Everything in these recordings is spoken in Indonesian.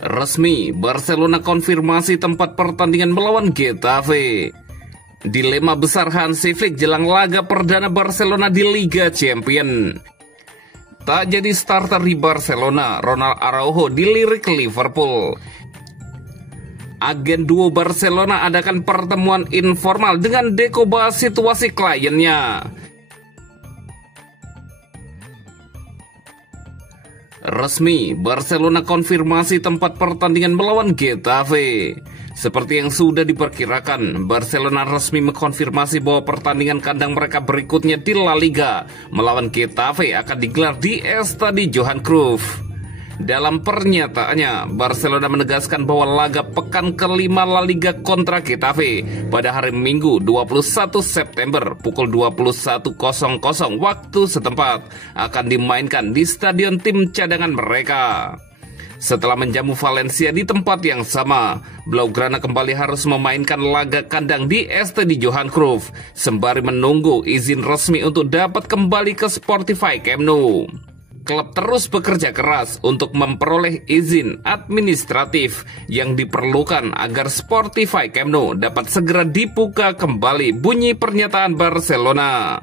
Resmi, Barcelona konfirmasi tempat pertandingan melawan Getafe. Dilema besar Hansi Flick jelang laga perdana Barcelona di Liga Champions. Tak jadi starter di Barcelona, Ronald Araujo dilirik Liverpool. Agen duo Barcelona adakan pertemuan informal dengan Deco bahas situasi kliennya. Resmi, Barcelona konfirmasi tempat pertandingan melawan Getafe. Seperti yang sudah diperkirakan, Barcelona resmi mengkonfirmasi bahwa pertandingan kandang mereka berikutnya di La Liga melawan Getafe akan digelar di Estadi Johan Cruyff. Dalam pernyataannya, Barcelona menegaskan bahwa laga pekan kelima La Liga kontra Getafe pada hari Minggu 21 September pukul 21.00 waktu setempat akan dimainkan di stadion tim cadangan mereka. Setelah menjamu Valencia di tempat yang sama, Blaugrana kembali harus memainkan laga kandang di Estadi Johan Cruyff sembari menunggu izin resmi untuk dapat kembali ke Spotify Camp Nou. Klub terus bekerja keras untuk memperoleh izin administratif yang diperlukan agar Spotify Camp Nou dapat segera dibuka kembali, bunyi pernyataan Barcelona.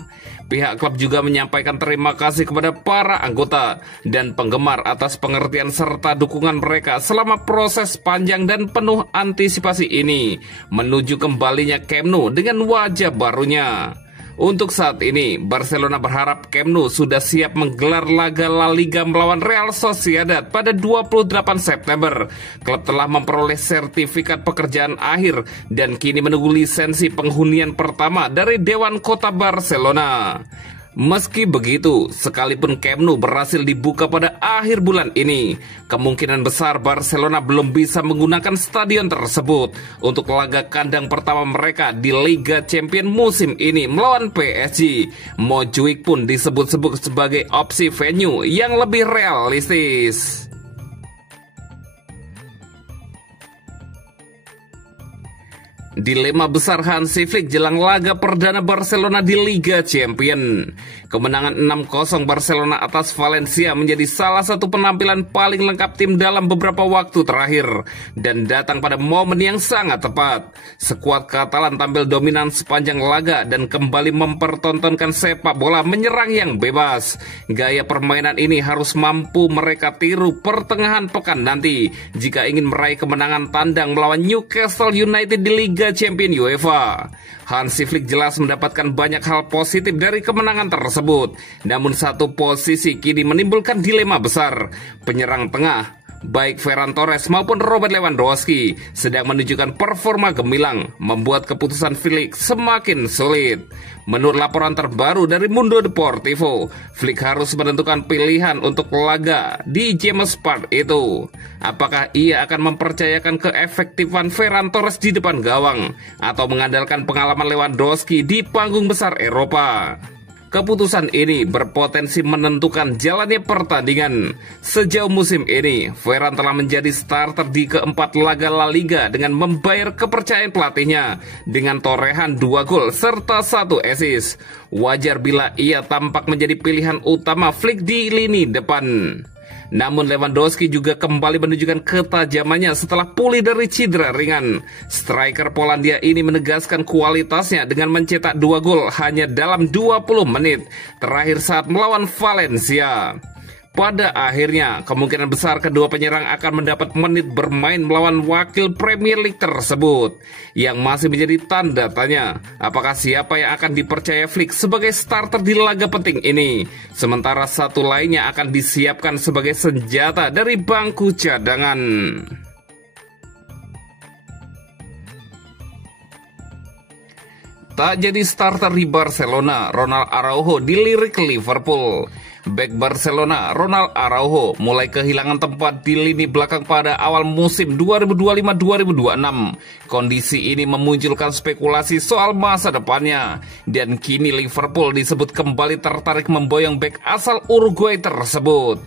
Pihak klub juga menyampaikan terima kasih kepada para anggota dan penggemar atas pengertian serta dukungan mereka selama proses panjang dan penuh antisipasi ini menuju kembalinya Camp Nou dengan wajah barunya. Untuk saat ini, Barcelona berharap Camp Nou sudah siap menggelar laga La Liga melawan Real Sociedad pada 28 September. Klub telah memperoleh sertifikat pekerjaan akhir dan kini menunggu lisensi penghunian pertama dari Dewan Kota Barcelona. Meski begitu, sekalipun Camp Nou berhasil dibuka pada akhir bulan ini, kemungkinan besar Barcelona belum bisa menggunakan stadion tersebut untuk laga kandang pertama mereka di Liga Champions musim ini melawan PSG. Montjuic pun disebut-sebut sebagai opsi venue yang lebih realistis. Dilema besar Hansi Flick jelang laga perdana Barcelona di Liga Champions. Kemenangan 6-0 Barcelona atas Valencia menjadi salah satu penampilan paling lengkap tim dalam beberapa waktu terakhir dan datang pada momen yang sangat tepat. Skuad Katalan tampil dominan sepanjang laga dan kembali mempertontonkan sepak bola menyerang yang bebas. Gaya permainan ini harus mampu mereka tiru pertengahan pekan nanti jika ingin meraih kemenangan tandang melawan Newcastle United di Liga Champions UEFA. Hansi Flick jelas mendapatkan banyak hal positif dari kemenangan tersebut. Namun satu posisi kini menimbulkan dilema besar. Penyerang tengah, baik Ferran Torres maupun Robert Lewandowski, sedang menunjukkan performa gemilang, membuat keputusan Flick semakin sulit. Menurut laporan terbaru dari Mundo Deportivo, Flick harus menentukan pilihan untuk laga di James Park itu. Apakah ia akan mempercayakan keefektifan Ferran Torres di depan gawang atau mengandalkan pengalaman Lewandowski di panggung besar Eropa? Keputusan ini berpotensi menentukan jalannya pertandingan. Sejauh musim ini, Ferran telah menjadi starter di keempat laga La Liga dengan membayar kepercayaan pelatihnya dengan torehan 2 gol serta 1 assist. Wajar bila ia tampak menjadi pilihan utama Flick di lini depan. Namun Lewandowski juga kembali menunjukkan ketajamannya setelah pulih dari cedera ringan. Striker Polandia ini menegaskan kualitasnya dengan mencetak 2 gol hanya dalam 20 menit terakhir saat melawan Valencia. Pada akhirnya, kemungkinan besar kedua penyerang akan mendapat menit bermain melawan wakil Premier League tersebut. Yang masih menjadi tanda tanya, apakah siapa yang akan dipercaya Flick sebagai starter di laga penting ini, sementara satu lainnya akan disiapkan sebagai senjata dari bangku cadangan. Tak jadi starter di Barcelona, Ronald Araujo dilirik Liverpool. Bek Barcelona, Ronald Araujo, mulai kehilangan tempat di lini belakang pada awal musim 2025-2026. Kondisi ini memunculkan spekulasi soal masa depannya. Dan kini Liverpool disebut kembali tertarik memboyong bek asal Uruguay tersebut.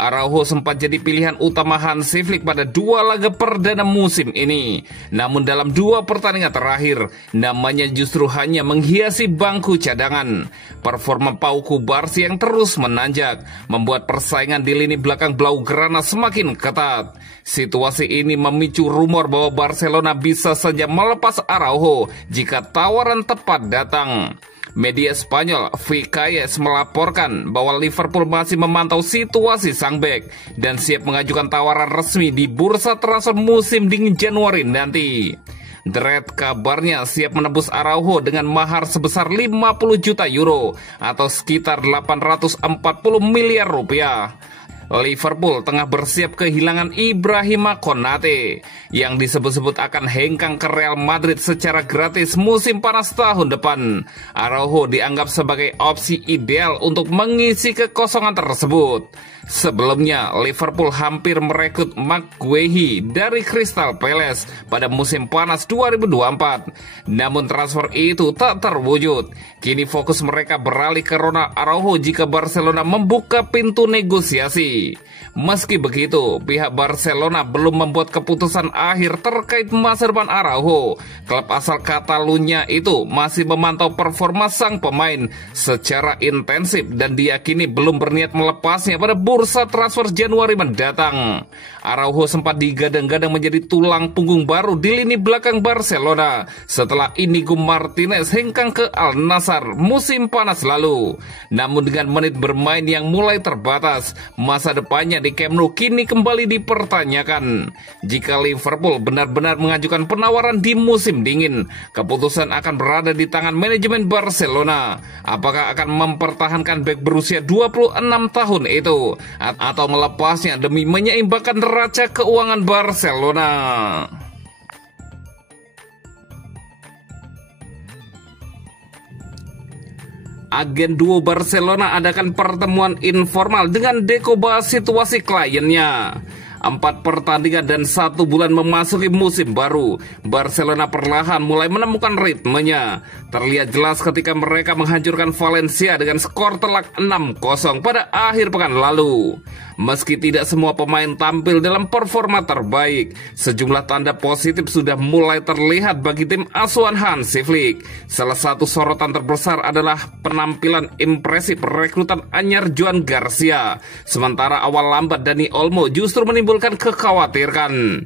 Araujo sempat jadi pilihan utama Hansi Flick pada 2 laga perdana musim ini. Namun dalam 2 pertandingan terakhir, namanya justru hanya menghiasi bangku cadangan. Performa Pau Cubarsí yang terus menanjak membuat persaingan di lini belakang Blaugrana semakin ketat. Situasi ini memicu rumor bahwa Barcelona bisa saja melepas Araujo jika tawaran tepat datang. Media Spanyol Vicayes melaporkan bahwa Liverpool masih memantau situasi sang bek dan siap mengajukan tawaran resmi di bursa transfer musim dingin Januari nanti. The Red kabarnya siap menebus Araujo dengan mahar sebesar 50 juta euro atau sekitar 840 miliar rupiah. Liverpool tengah bersiap kehilangan Ibrahima Konate yang disebut-sebut akan hengkang ke Real Madrid secara gratis musim panas tahun depan. Araujo dianggap sebagai opsi ideal untuk mengisi kekosongan tersebut. Sebelumnya, Liverpool hampir merekrut Marc Guehi dari Crystal Palace pada musim panas 2024. Namun transfer itu tak terwujud. Kini fokus mereka beralih ke Ronald Araujo jika Barcelona membuka pintu negosiasi. Meski begitu, pihak Barcelona belum membuat keputusan akhir terkait masa depan Araujo. Klub asal Catalunya itu masih memantau performa sang pemain secara intensif dan diyakini belum berniat melepasnya pada bursa transfer Januari mendatang. Araujo sempat digadang-gadang menjadi tulang punggung baru di lini belakang Barcelona setelah Inigo Martinez hengkang ke Al Nassr musim panas lalu. Namun dengan menit bermain yang mulai terbatas, masa depannya di Camp Nou kini kembali dipertanyakan. Jika Liverpool benar-benar mengajukan penawaran di musim dingin, keputusan akan berada di tangan manajemen Barcelona. Apakah akan mempertahankan bek berusia 26 tahun itu atau melepasnya demi menyeimbangkan neraca keuangan Barcelona? Agen duo Barcelona adakan pertemuan informal dengan Deco bahas situasi kliennya. 4 pertandingan dan 1 bulan memasuki musim baru, Barcelona perlahan mulai menemukan ritmenya. Terlihat jelas ketika mereka menghancurkan Valencia dengan skor telak 6-0 pada akhir pekan lalu. Meski tidak semua pemain tampil dalam performa terbaik, sejumlah tanda positif sudah mulai terlihat bagi tim asuhan Hansi Flick. Salah satu sorotan terbesar adalah penampilan impresif rekrutan anyar Joan Garcia. Sementara awal lambat Dani Olmo justru menimbulkan kekhawatiran.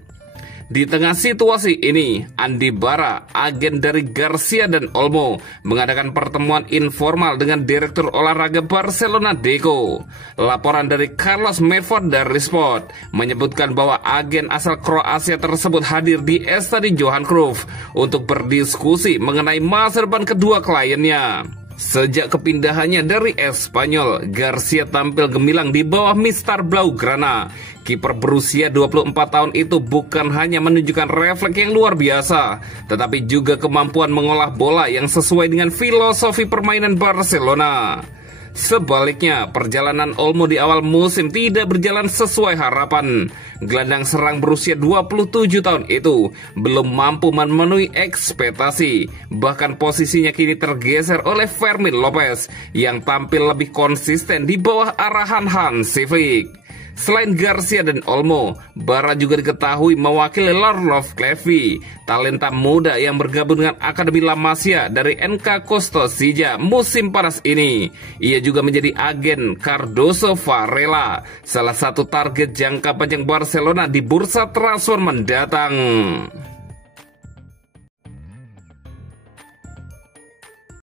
Di tengah situasi ini, Andi Bara, agen dari Garcia dan Olmo, mengadakan pertemuan informal dengan Direktur Olahraga Barcelona Deco. Laporan dari Carlos Medford dari Sport menyebutkan bahwa agen asal Kroasia tersebut hadir di Estadi Johan Cruyff untuk berdiskusi mengenai masa depan kedua kliennya. Sejak kepindahannya dari Espanyol, Garcia tampil gemilang di bawah Mister Blaugrana. Kiper berusia 24 tahun itu bukan hanya menunjukkan refleks yang luar biasa, tetapi juga kemampuan mengolah bola yang sesuai dengan filosofi permainan Barcelona. Sebaliknya, perjalanan Olmo di awal musim tidak berjalan sesuai harapan. Gelandang serang berusia 27 tahun itu belum mampu memenuhi ekspektasi. Bahkan posisinya kini tergeser oleh Fermin Lopez yang tampil lebih konsisten di bawah arahan Hansi Flick. Selain Garcia dan Olmo, Bara juga diketahui mewakili Lavrov Klevi, talenta muda yang bergabung dengan Akademi La Masia dari NK Kostosija musim panas ini. Ia juga menjadi agen Cardoso Varela, salah satu target jangka panjang Barcelona di bursa transfer mendatang.